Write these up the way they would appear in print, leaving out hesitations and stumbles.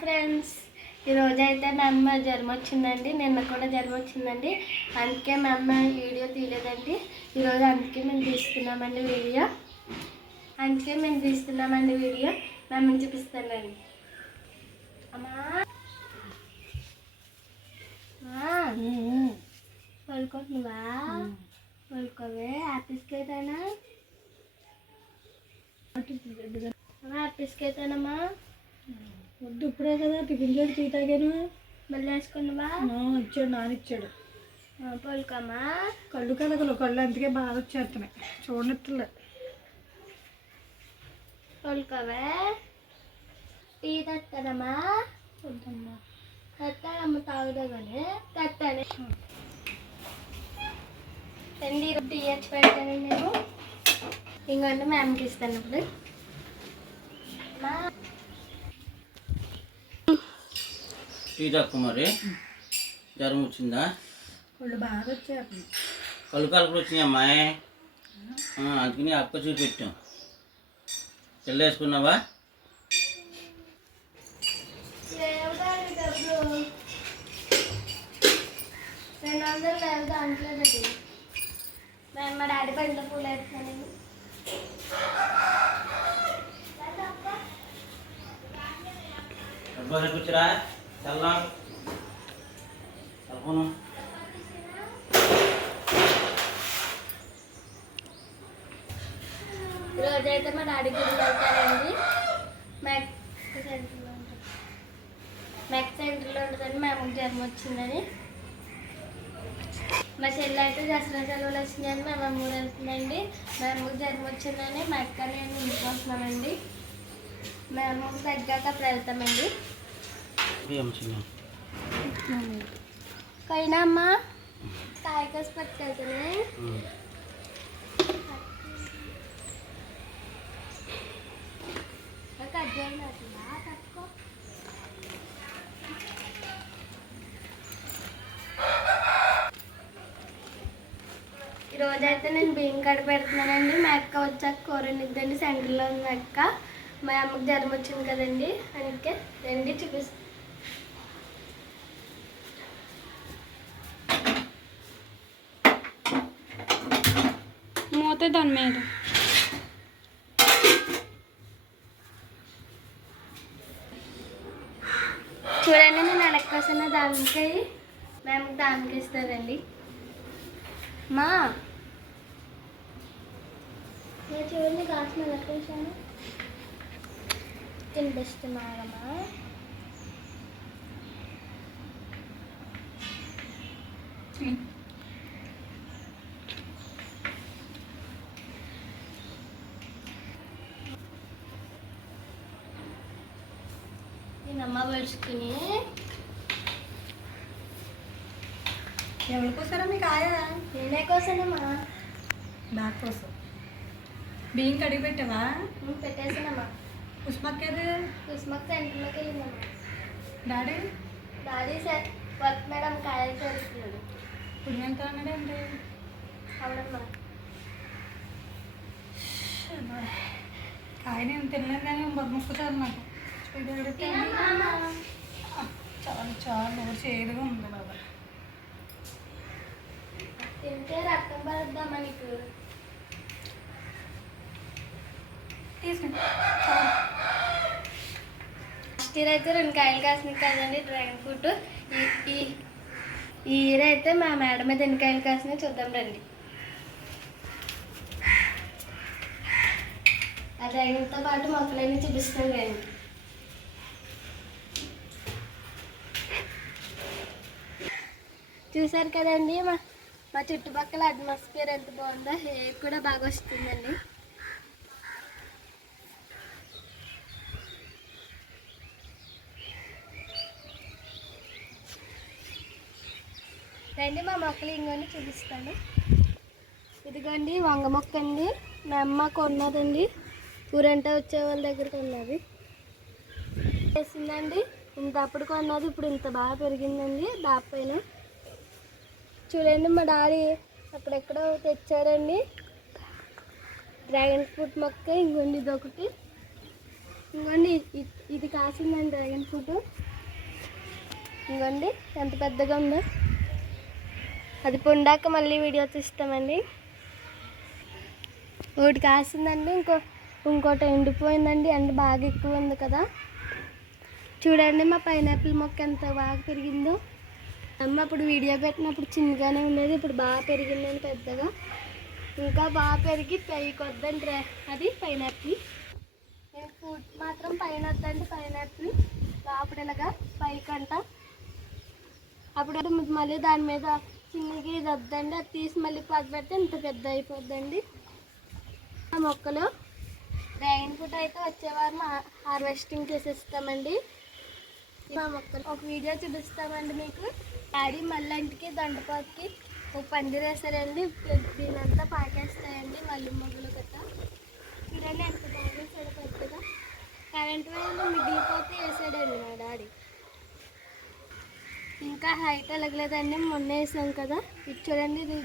Friends, ఈరోజైతే మా అమ్మ జ్వరం వచ్చిందండి. నిన్న కూడా జ్వరం వచ్చిందండి. అందుకే మా అమ్మ వీడియో తీయలేదండి. ఈరోజు అందుకే మేము తీస్తున్నామండి వీడియో. మా అమ్మని చూపిస్తానండి. అమ్మా పడుకుంటున్నావా? పడుకోవే. ఆఫీస్కి అయితేనా ఆఫీస్కి అయితేనమ్మా వద్దు, ఇప్పుడే కదా టిఫిన్ చేసి టీ తాగాను. మళ్ళీ వేసుకున్నావా? ఇచ్చాడు, నానిచ్చాడు. పడుకోమ్మా. కళ్ళు కలగలు, కళ్ళు అందుకే బాగా వచ్చేస్తున్నాయి. చూడనట్లే. పడుకోవే. టీ తెస్తానమ్మా. వద్దమ్మా. తెస్తానమ్మ, తాగుదా కానీ తెస్తాను. తండ్రి టీ వచ్చి పెడతాను నేను. ఇంకొంటే మా అమ్మకి ఇస్తాను ఇప్పుడు. టీ తక్కువ మరి జ్వరం వచ్చిందా? కళ్ళు బాగా వచ్చేస్తున్నాయి. కళ్ళు కలుపులు వచ్చినాయి అమ్మాయి. అందుకని అక్క చూపెట్టాం. చెల్లు వేసుకున్నావా? మా డాడీ పంట పూలు వేస్తాను. కూర్చురా చల్లా చల్పను. ఈరోజైతే మా డాడీ గుడి వెళ్తారండి. మ్యాక్ సెంటర్లో ఉంటుందండి. మా అమ్మకి జ్వరం వచ్చిందని. మా చెల్లి అయితే దసరా సెలవులు వచ్చిందని మా అమ్మ ఊరు వెళ్తుందండి. మా అమ్మకి జ్వరం వచ్చిందని మా అక్క నేను ఇంటికి వస్తున్నామండి. మా అమ్మకి తగ్గాక అప్పుడు వెళ్తామండి. కైనా అమ్మ కాయ కోసి పట్టుకెళ్తానే. కట్ చేయండి తక్కువ. ఈరోజైతే నేను బియ్యం కడిగి పెడుతున్నానండి. మా అక్క వచ్చాక కూర వండిద్దండి. సెంటర్లో ఉంది మా అక్క. మా అమ్మకి జ్వరం వచ్చింది కదండి, అందుకే రండి చూపిస్తాను. మూత దాని మీద చూడండి, నేను ఎలక్ట్రిసిన దానికి మా అమ్మకి దానికి ఇస్తారండి. మా నేను చూడండి కాసిన ఎలక్ట్రిషాను తినిపిస్తున్నారమ్మా. నేనమ్మ పడుచుకుని ఎవరి కోసారా మీకు ఆయా? నేనే కోసానమ్మా. బ్యాగ్ కోసం బియ్యం కడిగి పెట్టావా? పెట్టేసానమ్మా. పుష్పక్కేది? కుస్మక్ సెంటర్లోకి వెళ్ళిందమ్మా. Daddy daddy sir work madam కాయలు చదువుతున్నాడు. ఇప్పుడు ఎంత అన్నాడండి? అవునమ్మా. కాయ నేను తినలేదు కానీ బొమ్మొక్కుతారు నాకు. చాలా చాలా చేదుగా ఉంది బాబా. తింటే రక్తం పడుద్దామా నీకు? తీసుకుంటా. లాస్ట్ ఇయర్ అయితే 2 కాయలు కాసినాయి కదండి డ్రాగన్ ఫ్రూట్. ఈ ఇయర్ అయితే మా మేడం మీద ఎన్ని కాయలు కాసినాయి చూద్దాం రండి. ఆ డ్రాగన్తో పాటు మొక్కలన్నీ చూపిస్తాను రండి. చూసారు కదండి మా చుట్టుపక్కల అట్మాస్ఫియర్ ఎంత బాగుందో. హెయిర్ కూడా బాగా వస్తుందండి. రండి మా మొక్కలు ఇంకోండి చూపిస్తాను. ఇదిగోండి వంగ మొక్క అండి. మా అమ్మ కొన్నదండి. ఊరంటే వచ్చే వాళ్ళ దగ్గర కొన్నది. వేసిందండి. ఇంత అప్పుడు కొన్నది, ఇప్పుడు ఇంత బాగా పెరిగిందండి దాపైన. చూడండి మా డాడీ అక్కడెక్కడో తెచ్చాడండి డ్రాగన్ ఫ్రూట్ మొక్క. ఇంకొండి ఇదొకటి. ఇంకోండి ఇది కాసిందండి డ్రాగన్ ఫ్రూట్. ఇంకోండి ఎంత పెద్దగా ఉందో. అది పొండాక మళ్ళీ వీడియో తీస్తామండి. ఒకటి కాసిందండి, ఇంకోటి ఎండిపోయిందండి. ఎండ బాగా ఎక్కువ ఉంది కదా. చూడండి మా పైనాపిల్ మొక్క ఎంత బాగా పెరిగిందో. అమ్మ అప్పుడు వీడియో పెట్టినప్పుడు చిన్నగానే ఉండేది, ఇప్పుడు బాగా పెరిగిందండి పెద్దగా. ఇంకా బాగా పెరిగి పైకి వద్దండి అది పైనాపిల్. ఫ్రూట్ మాత్రం పైన వద్దండి పైనాపిల్. అప్పుడు ఇలాగా పైకంట. అప్పుడు మళ్ళీ దాని మీద చిన్నగా ఇది వద్దండి, అది తీసి మళ్ళీ పది పెడితే ఇంత పెద్ద అయిపోద్దండి. ఆ మొక్కలు డ్రాగన్ ఫ్రూట్ అయితే వచ్చే వారం హార్వెస్టింగ్ చేసేస్తామండి. మా మొక్కలు ఒక వీడియో చూపిస్తామండి మీకు. డాడీ మల్లంటికి దొండపాతికి ఒక పందిరి వేసారండి. దీనంతా పాకేస్తాయండి మళ్ళీ మొగ్గులు గట్ట. చూడండి ఎంత బాగా వేసాడు పెద్దగా. కరెంట్ వైర్లు మిగిలిపోతే వేసాడండి మా డాడీ. ఇంకా హైట్ ఎలగలేదండి, మొన్న వేసాం కదా. ఇది చూడండి, ఇది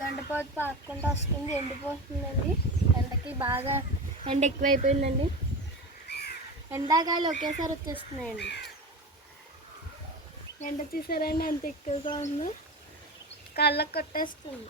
దొండపాతి పాక్కుంటూ వస్తుంది, ఎండిపోతుందండి. ఎండకి బాగా ఎండ ఎక్కువైపోయిందండి. ఎండాకాయలు ఒకేసారి వచ్చేస్తున్నాయండి. ఎండ తీసారండి ఎంత ఎక్కువగా ఉందో, కళ్ళకు కొట్టేస్తుంది.